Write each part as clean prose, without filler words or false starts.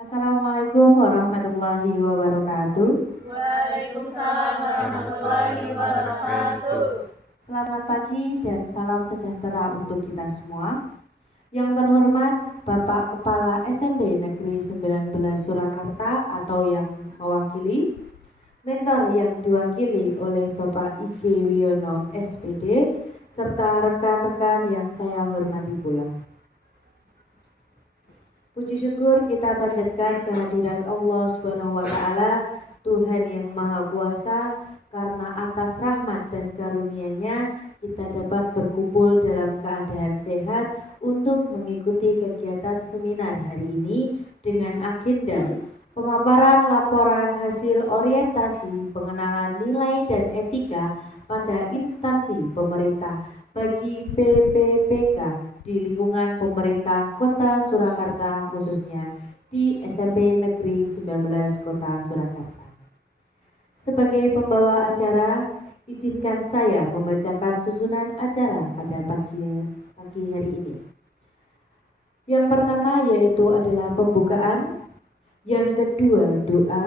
Assalamualaikum warahmatullahi wabarakatuh. Waalaikumsalam warahmatullahi wabarakatuh. Selamat pagi dan salam sejahtera untuk kita semua. Yang terhormat Bapak Kepala SMP Negeri 19 Surakarta atau yang mewakili, mentor yang diwakili oleh Bapak Ige Wiono SPD, serta rekan-rekan yang saya hormati pula. Puji syukur kita panjatkan kehadiran Allah Subhanahu wa Ta'ala, Tuhan yang Maha Kuasa, karena atas rahmat dan karunia-Nya kita dapat berkumpul dalam keadaan sehat untuk mengikuti kegiatan seminar hari ini dengan agenda pemaparan laporan hasil orientasi pengenalan nilai dan etika pada instansi pemerintah bagi PPPK di lingkungan pemerintah Kota Surakarta, khususnya di SMP Negeri 19 Kota Surakarta. Sebagai pembawa acara, izinkan saya membacakan susunan acara pada pagi hari ini. Yang pertama yaitu adalah pembukaan, yang kedua doa,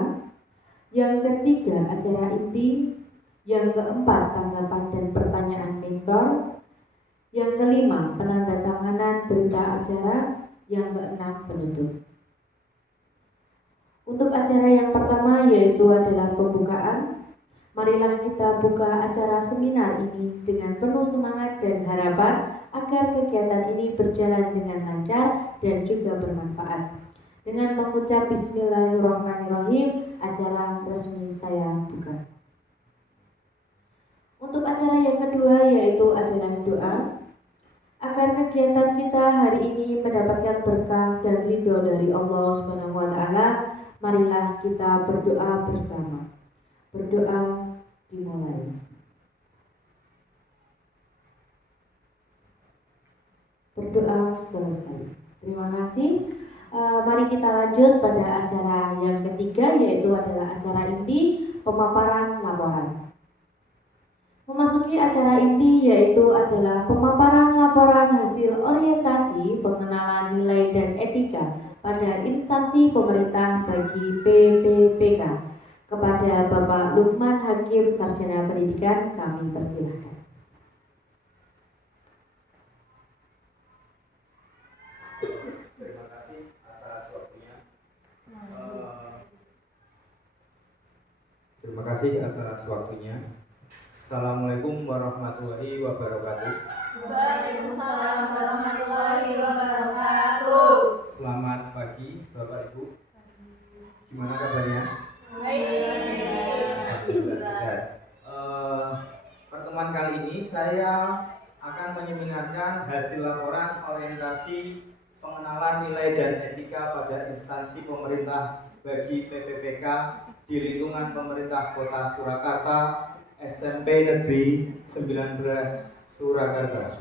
yang ketiga acara inti, yang keempat tanggapan dan pertanyaan mentor, yang kelima penandatanganan berita acara, yang keenam penutup. Untuk acara yang pertama yaitu adalah pembukaan. Marilah kita buka acara seminar ini dengan penuh semangat dan harapan agar kegiatan ini berjalan dengan lancar dan juga bermanfaat. Dengan mengucap Bismillahirrahmanirrahim, acara resmi saya buka. Untuk acara yang kedua yaitu adalah doa. Agar kegiatan kita hari ini mendapatkan berkah dan ridho dari Allah Subhanahu wa Ta'ala, marilah kita berdoa bersama. Berdoa dimulai. Berdoa selesai. Terima kasih. Mari kita lanjut pada acara yang ketiga yaitu adalah acara inti pemaparan laporan. Memasuki acara inti yaitu adalah pemaparan laporan hasil orientasi pengenalan nilai dan etika pada instansi pemerintah bagi PPPK. Kepada Bapak Lukman Hakim Sarjana Pendidikan kami persilahkan. Terima kasih atas waktunya. Assalamualaikum warahmatullahi wabarakatuh. Waalaikumsalam warahmatullahi wabarakatuh. Selamat pagi Bapak Ibu. Gimana kabarnya? Alhamdulillah sehat. Pertemuan kali ini saya akan menyeminarkan hasil laporan orientasi pengenalan nilai dan etika pada instansi pemerintah bagi PPPK di lingkungan pemerintah Kota Surakarta, SMP Negeri 19 Surakarta.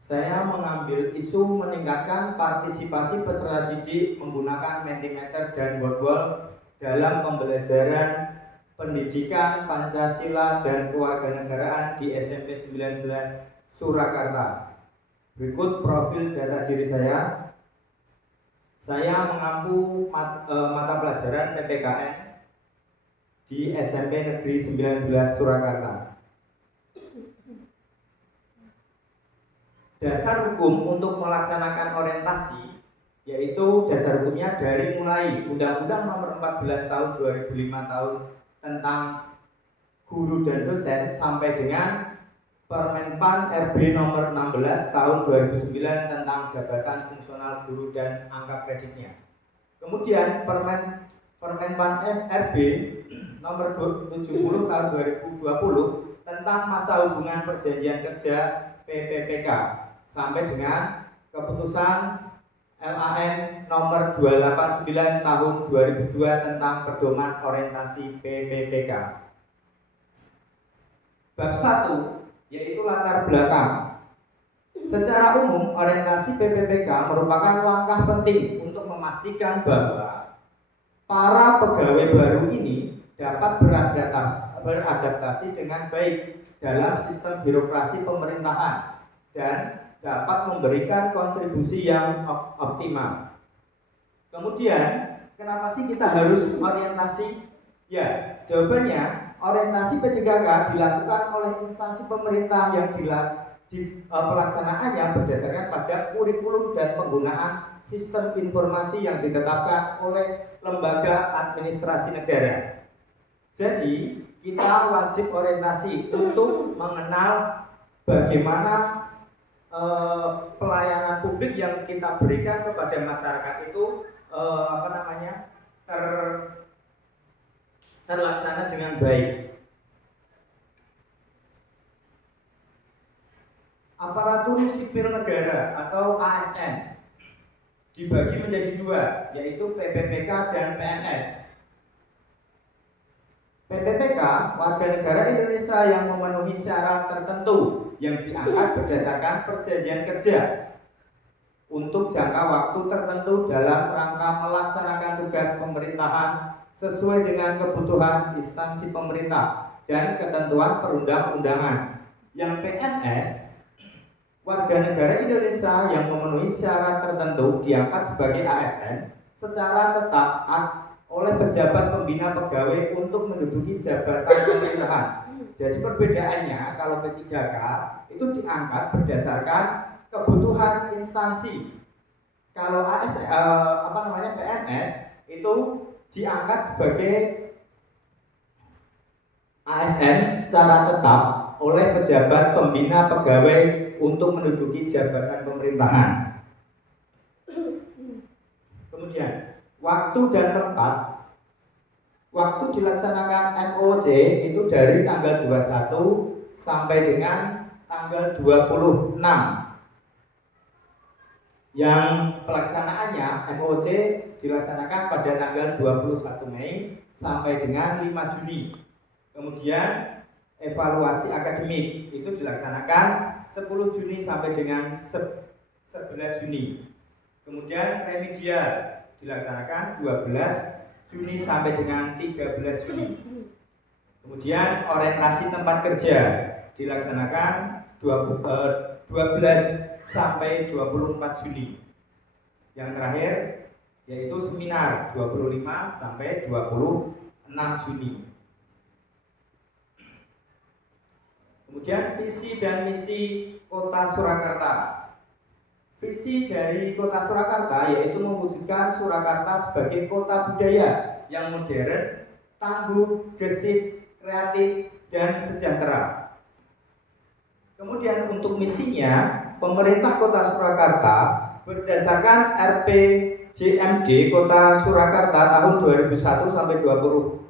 Saya mengambil isu meningkatkan partisipasi peserta didik menggunakan Mentimeter dan Wordwall dalam pembelajaran pendidikan Pancasila dan kewarganegaraan di SMP 19 Surakarta. Berikut profil data diri saya. Saya mengampu mata pelajaran PPKN di SMP Negeri 19 Surakarta. Dasar hukum untuk melaksanakan orientasi yaitu dasar hukumnya dari mulai Undang-Undang Nomor 14 Tahun 2005 tentang guru dan dosen sampai dengan Permenpan RB Nomor 16 Tahun 2009 tentang jabatan fungsional guru dan angka kreditnya. Kemudian Permenpan RB Nomor 70 Tahun 2020 tentang masa hubungan perjanjian kerja PPPK sampai dengan keputusan LAN nomor 289 tahun 2002 tentang pedoman orientasi PPPK. Bab 1 yaitu latar belakang. Secara umum orientasi PPPK merupakan langkah penting untuk memastikan bahwa para pegawai baru ini dapat beradaptasi dengan baik dalam sistem birokrasi pemerintahan dan dapat memberikan kontribusi yang optimal. Kemudian, kenapa sih kita harus orientasi? Ya, jawabannya orientasi P3K dilakukan oleh instansi pemerintah yang pelaksanaannya berdasarkan pada kurikulum dan penggunaan sistem informasi yang ditetapkan oleh lembaga administrasi negara. Jadi, kita wajib orientasi untuk mengenal bagaimana pelayanan publik yang kita berikan kepada masyarakat itu terlaksana dengan baik. Aparatur sipil negara atau ASN dibagi menjadi dua, yaitu PPPK dan PNS. PPPK, warga negara Indonesia yang memenuhi syarat tertentu yang diangkat berdasarkan perjanjian kerja untuk jangka waktu tertentu dalam rangka melaksanakan tugas pemerintahan sesuai dengan kebutuhan instansi pemerintah dan ketentuan perundang-undangan. Yang PNS, warga negara Indonesia yang memenuhi syarat tertentu diangkat sebagai ASN secara tetap oleh pejabat pembina pegawai untuk menduduki jabatan pemerintahan. Jadi perbedaannya, kalau P3K itu diangkat berdasarkan kebutuhan instansi. Kalau PNS itu diangkat sebagai ASN secara tetap oleh pejabat pembina pegawai untuk menduduki jabatan pemerintahan. Kemudian, waktu dan tempat. Waktu dilaksanakan MOJ itu dari tanggal 21 sampai dengan tanggal 26. Yang pelaksanaannya MOJ dilaksanakan pada tanggal 21 Mei sampai dengan 5 Juni. Kemudian evaluasi akademik itu dilaksanakan 10 Juni sampai dengan 11 Juni. Kemudian remedial dilaksanakan 12 Juni sampai dengan 13 Juni. Kemudian orientasi tempat kerja dilaksanakan 12 sampai 24 Juni. Yang terakhir yaitu seminar 25 sampai 26 Juni. Kemudian visi dan misi Kota Surakarta. Visi dari Kota Surakarta yaitu mewujudkan Surakarta sebagai kota budaya yang modern, tangguh, gesit, kreatif, dan sejahtera. Kemudian untuk misinya, pemerintah Kota Surakarta berdasarkan RPJMD Kota Surakarta tahun 2001 sampai 2026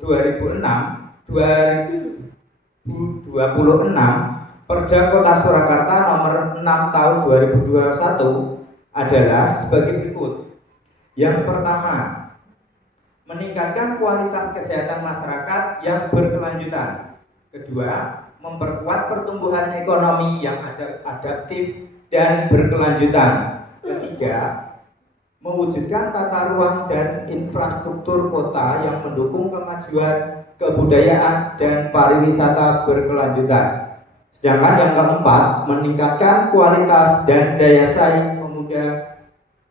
Perda Kota Surakarta nomor 6 tahun 2021 adalah sebagai berikut. Yang pertama, meningkatkan kualitas kesehatan masyarakat yang berkelanjutan. Kedua, memperkuat pertumbuhan ekonomi yang adaptif dan berkelanjutan. Ketiga, mewujudkan tata ruang dan infrastruktur kota yang mendukung kemajuan kebudayaan dan pariwisata berkelanjutan. Sedangkan yang keempat, meningkatkan kualitas dan daya saing pemuda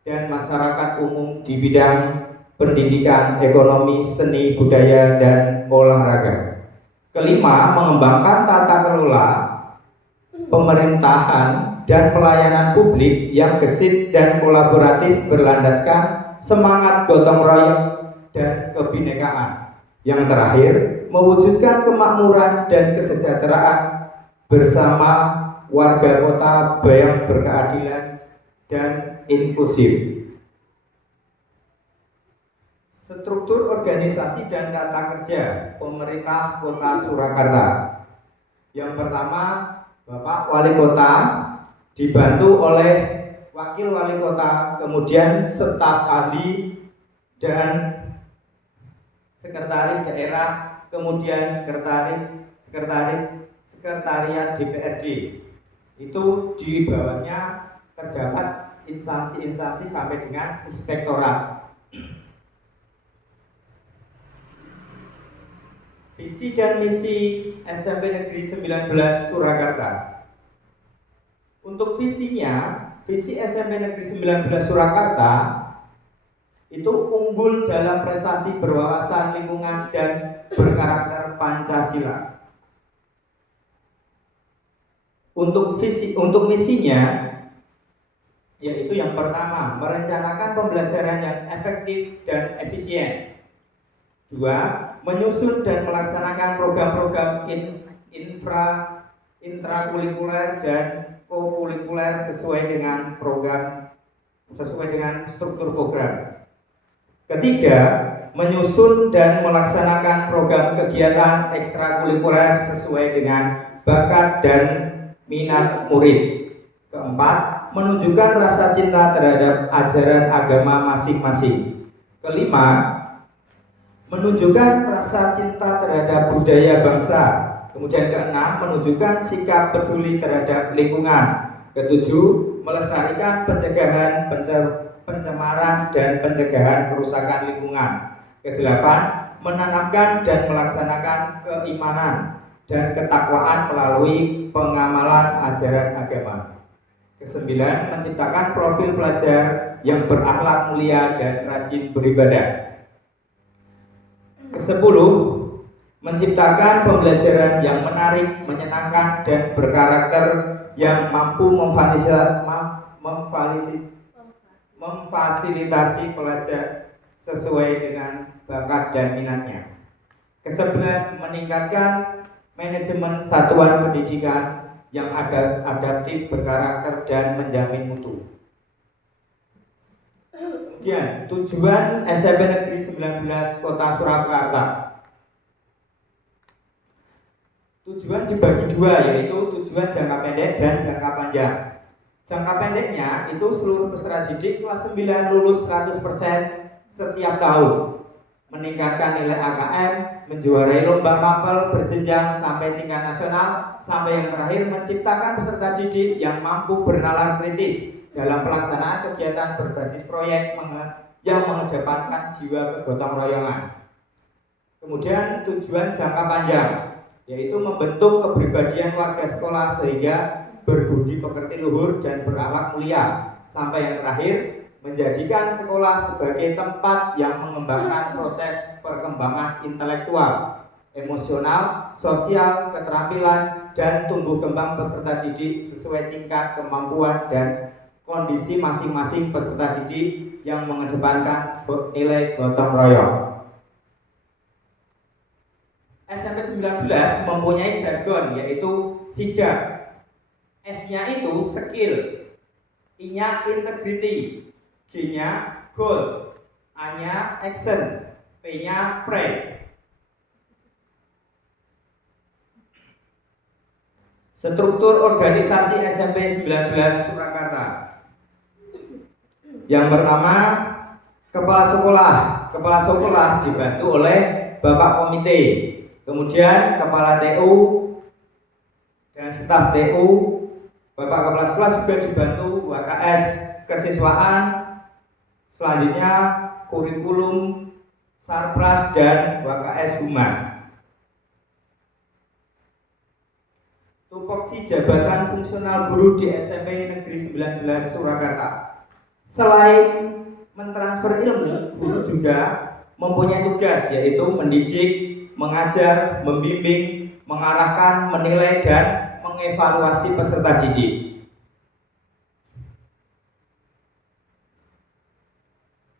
dan masyarakat umum di bidang pendidikan, ekonomi, seni, budaya, dan olahraga. Kelima, mengembangkan tata kelola pemerintahan dan pelayanan publik yang gesit dan kolaboratif berlandaskan semangat gotong royong dan kebinekaan. Yang terakhir, mewujudkan kemakmuran dan kesejahteraan bersama warga kota yang berkeadilan dan inklusif. Struktur organisasi dan tata kerja pemerintah Kota Surakarta. Yang pertama, Bapak Wali Kota dibantu oleh Wakil Wali Kota, kemudian staf ahli dan sekretaris daerah, kemudian sekretariat DPRD. Itu di bawahnya terdapat instansi-instansi sampai dengan inspektorat. Visi dan misi SMP Negeri 19 Surakarta. Untuk visinya, visi SMP Negeri 19 Surakarta itu unggul dalam prestasi berwawasan lingkungan dan berkarakter Pancasila. Untuk misinya, yaitu yang pertama, merencanakan pembelajaran yang efektif dan efisien. 2. Menyusun dan melaksanakan program-program intrakurikuler dan kokurikuler sesuai dengan struktur program. 3. Menyusun dan melaksanakan program kegiatan ekstrakurikuler sesuai dengan bakat dan minat murid. 4. Menunjukkan rasa cinta terhadap ajaran agama masing-masing. 5. Menunjukkan rasa cinta terhadap budaya bangsa. Kemudian 6. Menunjukkan sikap peduli terhadap lingkungan. 7. Melestarikan pencegahan pencemaran dan pencegahan kerusakan lingkungan. 8. Menanamkan dan melaksanakan keimanan dan ketakwaan melalui pengamalan ajaran agama. 9. Menciptakan profil pelajar yang berakhlak mulia dan rajin beribadah. 10. Menciptakan pembelajaran yang menarik, menyenangkan, dan berkarakter yang mampu memfasilitasi pelajar sesuai dengan bakat dan minatnya. 11. Meningkatkan manajemen satuan pendidikan yang adaptif, berkarakter, dan menjamin mutu. Kemudian tujuan SMP Negeri 19 Kota Surakarta. Tujuan dibagi dua, yaitu tujuan jangka pendek dan jangka panjang. Jangka pendeknya itu seluruh peserta didik kelas 9 lulus 100% setiap tahun, meningkatkan nilai AKM, menjuarai lomba mapel berjenjang sampai tingkat nasional, sampai yang terakhir menciptakan peserta didik yang mampu bernalar kritis dalam pelaksanaan kegiatan berbasis proyek yang mengedepankan jiwa kegotong royongan. Kemudian tujuan jangka panjang, yaitu membentuk kepribadian warga sekolah sehingga berbudi pekerti luhur dan berakhlak mulia, sampai yang terakhir menjadikan sekolah sebagai tempat yang mengembangkan proses perkembangan intelektual, emosional, sosial, keterampilan, dan tumbuh kembang peserta didik sesuai tingkat kemampuan dan kondisi masing-masing peserta didik yang mengedepankan nilai gotong royong. SMP 19 mempunyai jargon, yaitu SIGA. S-nya itu skill, I-nya integrity, G-nya goal, A-nya action, P-nya pray. Struktur organisasi SMP 19 Surakarta. Yang pertama, kepala sekolah dibantu oleh Bapak Komite, kemudian Kepala TU dan staf TU, Bapak Kepala Sekolah juga dibantu WKS Kesiswaan, selanjutnya kurikulum, Sarpras, dan WKS Humas. Tupoksi jabatan fungsional guru di SMP Negeri 19 Surakarta. Selain mentransfer ilmu, guru juga mempunyai tugas, yaitu mendidik, mengajar, membimbing, mengarahkan, menilai, dan mengevaluasi peserta didik.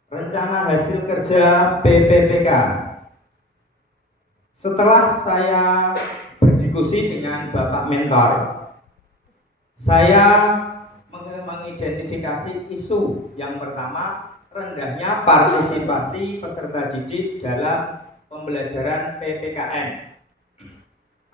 Rencana hasil kerja PPPK. Setelah saya berdiskusi dengan Bapak Mentor, saya mengidentifikasi isu yang pertama, rendahnya partisipasi peserta didik dalam pembelajaran PPKN.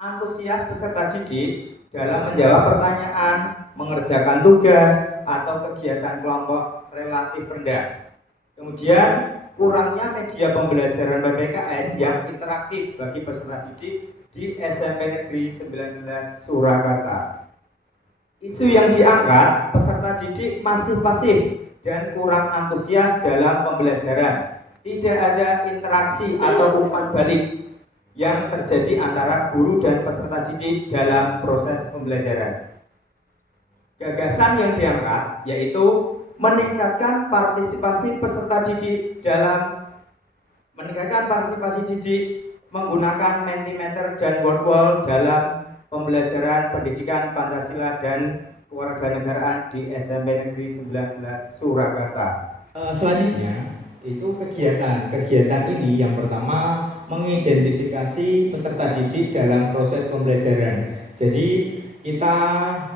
Antusias peserta didik dalam menjawab pertanyaan, mengerjakan tugas, atau kegiatan kelompok relatif rendah. Kemudian kurangnya media pembelajaran PPKN yang interaktif bagi peserta didik di SMP Negeri 19 Surakarta. Isu yang diangkat, peserta didik masih pasif dan kurang antusias dalam pembelajaran. Tidak ada interaksi atau umpan balik yang terjadi antara guru dan peserta didik dalam proses pembelajaran. Gagasan yang diangkat yaitu meningkatkan partisipasi peserta didik menggunakan Mentimeter dan Wordwall dalam pembelajaran pendidikan Pancasila dan kewarganegaraan di SMP Negeri 19 Surakarta. Selanjutnya itu kegiatan ini yang pertama mengidentifikasi peserta didik dalam proses pembelajaran. Jadi kita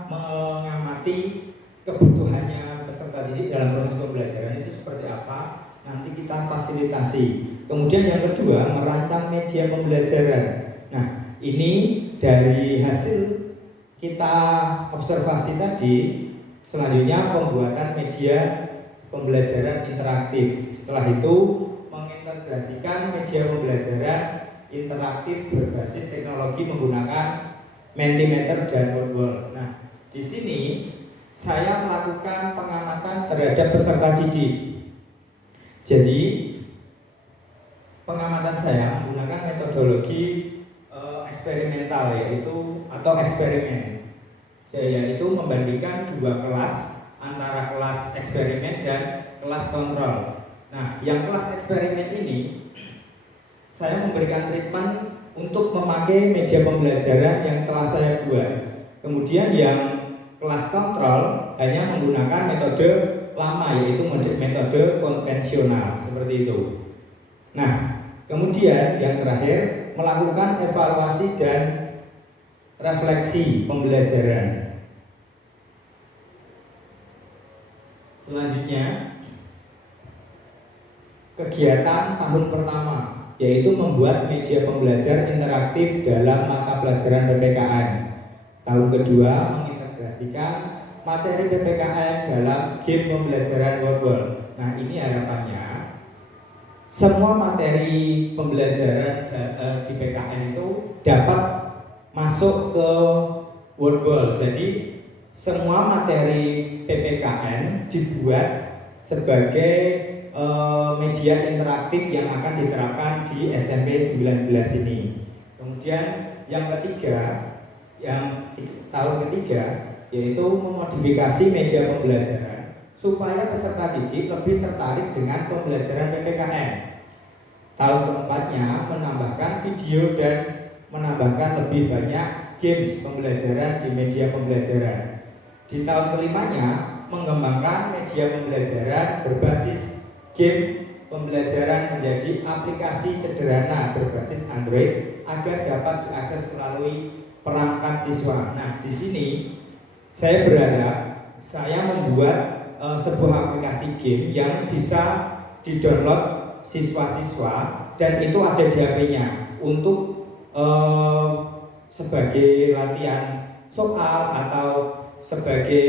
mengamati kebutuhannya peserta didik dalam proses pembelajaran itu seperti apa, nanti kita fasilitasi. Kemudian yang kedua, merancang media pembelajaran. Nah, ini dari hasil kita observasi tadi, selanjutnya pembuatan media pembelajaran interaktif. Setelah itu mengintegrasikan media pembelajaran interaktif berbasis teknologi menggunakan Mentimeter dan Wordwall. Nah, di sini saya melakukan pengamatan terhadap peserta didik. Jadi pengamatan saya menggunakan metodologi eksperimental atau eksperimen. Yaitu membandingkan dua kelas antara kelas eksperimen dan kelas kontrol. Nah, yang kelas eksperimen ini saya memberikan treatment untuk memakai media pembelajaran yang telah saya buat. Kemudian yang kelas kontrol hanya menggunakan metode lama, yaitu metode konvensional seperti itu. Nah, kemudian yang terakhir melakukan evaluasi dan refleksi pembelajaran. Selanjutnya kegiatan tahun pertama yaitu membuat media pembelajar interaktif dalam mata pelajaran PPKN. Tahun kedua mengintegrasikan materi PPKN dalam game pembelajaran Wordwall. Nah, ini harapannya semua materi pembelajaran di PKN itu dapat masuk ke Wordwall. Jadi semua materi PPKN dibuat sebagai media interaktif yang akan diterapkan di SMP 19 ini. Kemudian yang ketiga, tahun ketiga yaitu memodifikasi media pembelajaran supaya peserta didik lebih tertarik dengan pembelajaran PPKN. Tahun keempatnya menambahkan video dan menambahkan lebih banyak games pembelajaran di media pembelajaran. Di tahun kelimanya mengembangkan media pembelajaran berbasis game pembelajaran menjadi aplikasi sederhana berbasis Android agar dapat diakses melalui perangkat siswa. Nah, di sini saya berharap saya membuat sebuah aplikasi game yang bisa didownload siswa-siswa dan itu ada di HP-nya untuk sebagai latihan soal atau sebagai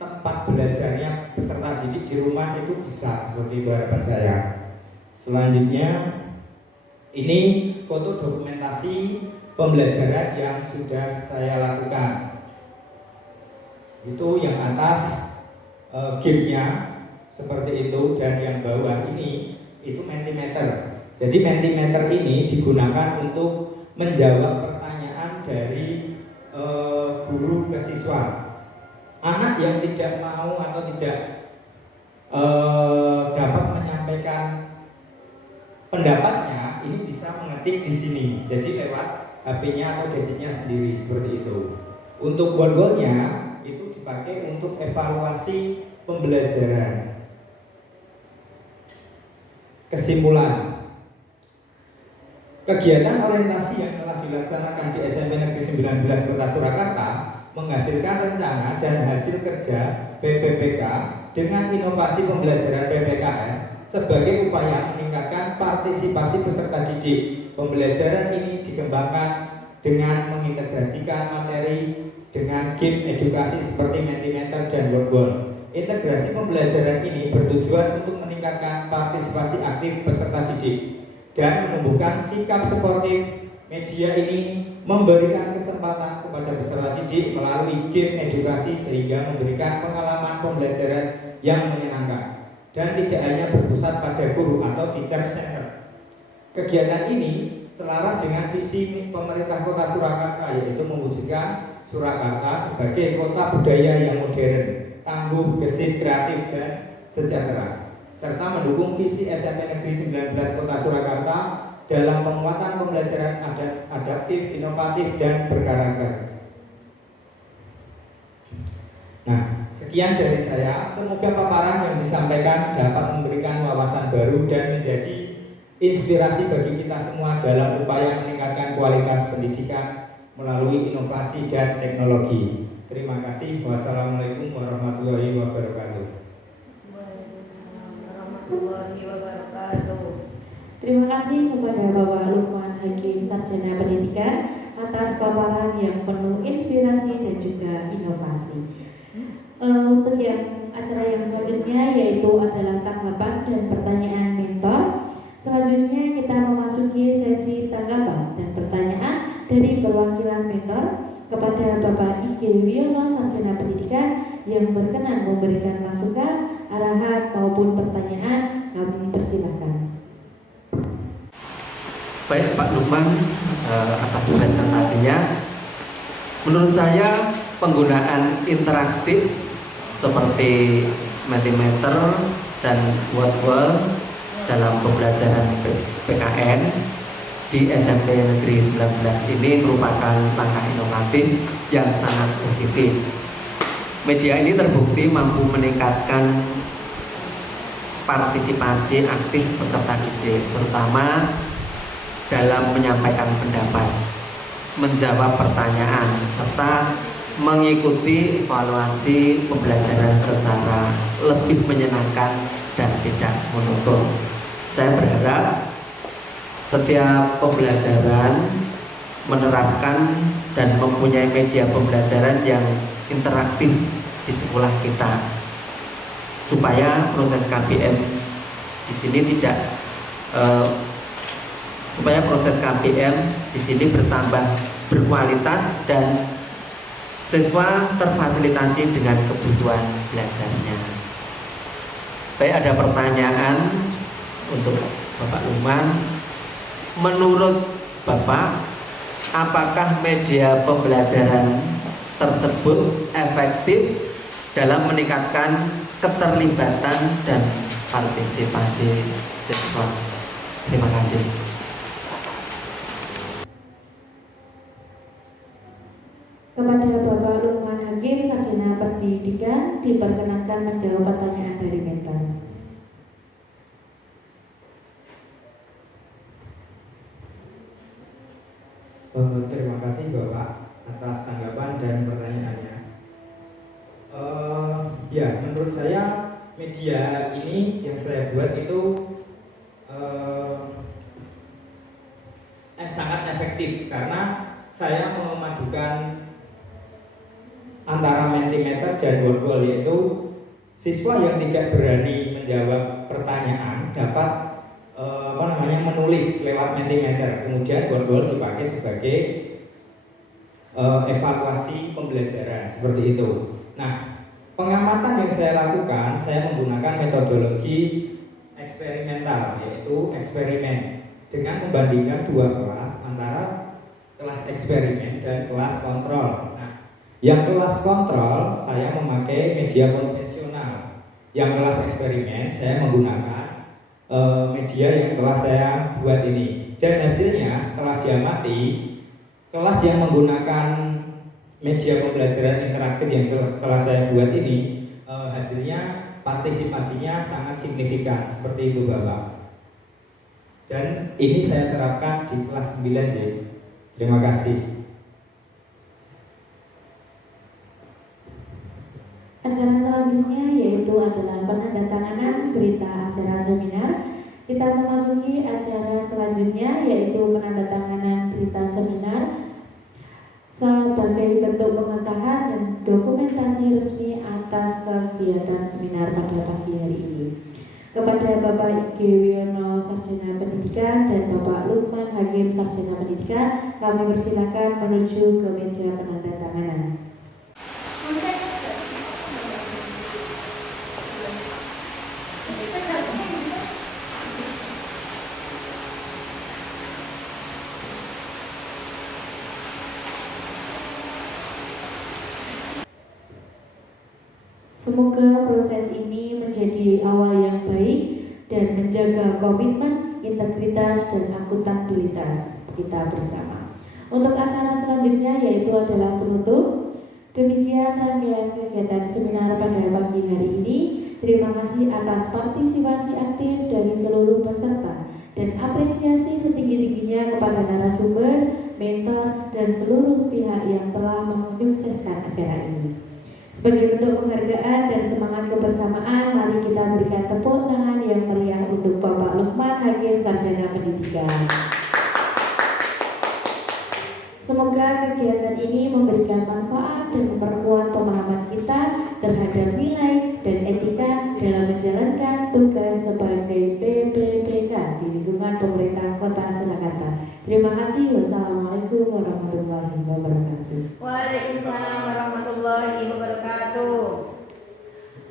tempat belajarnya peserta didik di rumah itu bisa, seperti itu harapan saya. Selanjutnya ini foto dokumentasi pembelajaran yang sudah saya lakukan. Itu yang atas gamenya seperti itu, dan yang bawah ini itu Mentimeter. Jadi Mentimeter ini digunakan untuk menjawab pertanyaan dari guru ke siswa. Anak yang tidak mau atau tidak dapat menyampaikan pendapatnya ini bisa mengetik di sini. Jadi lewat HP-nya atau gadgetnya sendiri seperti itu. Untuk Wordwall-nya itu dipakai untuk evaluasi pembelajaran. Kesimpulan, kegiatan orientasi yang telah dilaksanakan di SMP Negeri 19 Kota Surakarta menghasilkan rencana dan hasil kerja BPPK dengan inovasi pembelajaran PPKN sebagai upaya meningkatkan partisipasi peserta didik. Pembelajaran ini dikembangkan dengan mengintegrasikan materi dengan game edukasi seperti Mentimeter dan Wordwall. Integrasi pembelajaran ini bertujuan untuk meningkatkan partisipasi aktif peserta didik dan menumbuhkan sikap sportif. Media ini memberikan kesempatan kepada peserta didik melalui game edukasi sehingga memberikan pengalaman pembelajaran yang menyenangkan dan tidak hanya berpusat pada guru atau teacher center. Kegiatan ini selaras dengan visi pemerintah Kota Surakarta, yaitu mewujudkan Surakarta sebagai kota budaya yang modern, tangguh, gesit, kreatif, dan sejahtera, serta mendukung visi SMP Negeri 19 Kota Surakarta dalam penguatan pembelajaran adaptif, inovatif, dan berkarakter. Nah, sekian dari saya. Semoga paparan yang disampaikan dapat memberikan wawasan baru dan menjadi inspirasi bagi kita semua dalam upaya meningkatkan kualitas pendidikan melalui inovasi dan teknologi. Terima kasih. Wassalamualaikum warahmatullahi wabarakatuh. Waalaikumsalam warahmatullahi wabarakatuh. Terima kasih kepada Bapak Lukman Hakim, Sarjana Pendidikan, atas paparan yang penuh inspirasi dan juga inovasi. Untuk yang acara yang selanjutnya yaitu adalah tanggapan dan pertanyaan mentor. Selanjutnya kita memasuki sesi tanggapan dan pertanyaan dari perwakilan mentor kepada Bapak Ige Wiono, Sarjana Pendidikan, yang berkenan memberikan masukan, arahan maupun pertanyaan. Kami persilakan. Baik Pak Lukman, atas presentasinya. Menurut saya penggunaan interaktif seperti Mentimeter dan Word dalam pembelajaran PKN di SMP Negeri 19 ini merupakan langkah inovatif yang sangat positif. Media ini terbukti mampu meningkatkan partisipasi aktif peserta didik, terutama dalam menyampaikan pendapat, menjawab pertanyaan, serta mengikuti evaluasi pembelajaran secara lebih menyenangkan dan tidak monoton. Saya berharap setiap pembelajaran menerapkan dan mempunyai media pembelajaran yang interaktif di sekolah kita, supaya proses KBM di sini bertambah berkualitas dan siswa terfasilitasi dengan kebutuhan belajarnya. Baik, ada pertanyaan untuk Bapak Lukman. Menurut Bapak, apakah media pembelajaran tersebut efektif dalam meningkatkan keterlibatan dan partisipasi siswa? Terima kasih. Kepada Bapak Lukman Hakim, Sarjana Pendidikan, diperkenankan menjawab pertanyaan dari mentor. Terima kasih Bapak atas tanggapan dan pertanyaannya. Ya, menurut saya media ini yang saya buat itu sangat efektif karena saya memadukan antara Mentimeter dan Word, yaitu siswa yang tidak berani menjawab pertanyaan dapat menulis lewat Mentimeter, kemudian Word dipakai sebagai evaluasi pembelajaran seperti itu. Nah, pengamatan yang saya lakukan, saya menggunakan metodologi eksperimental, yaitu eksperimen dengan membandingkan dua kelas antara kelas eksperimen dan kelas kontrol. Nah, yang kelas kontrol saya memakai media konvensional, yang kelas eksperimen saya menggunakan media yang telah saya buat ini. Dan hasilnya setelah diamati, kelas yang menggunakan media pembelajaran interaktif yang telah saya buat ini, hasilnya partisipasinya sangat signifikan seperti itu Bapak. Dan ini saya terapkan di kelas 9J. Terima kasih. Acara selanjutnya yaitu adalah penandatanganan berita acara seminar. Kita memasuki acara selanjutnya yaitu penandatanganan berita seminar sebagai bentuk pengesahan dan dokumentasi resmi atas kegiatan seminar pada pagi hari ini. Kepada Bapak Ige Wiono, Sarjana Pendidikan, dan Bapak Lukman Hakim, Sarjana Pendidikan, kami persilakan menuju ke meja penandatanganan. Semoga proses ini menjadi awal yang baik dan menjaga komitmen, integritas, dan akuntabilitas kita bersama. Untuk acara selanjutnya yaitu adalah penutup. Demikian rangkaian kegiatan seminar pada pagi hari ini. Terima kasih atas partisipasi aktif dari seluruh peserta dan apresiasi setinggi-tingginya kepada narasumber, mentor, dan seluruh pihak yang telah menyukseskan acara ini. Sebagai bentuk penghargaan dan semangat kebersamaan, mari kita berikan tepuk tangan yang meriah untuk Bapak Lukman Hakim, Sarjana Pendidikan.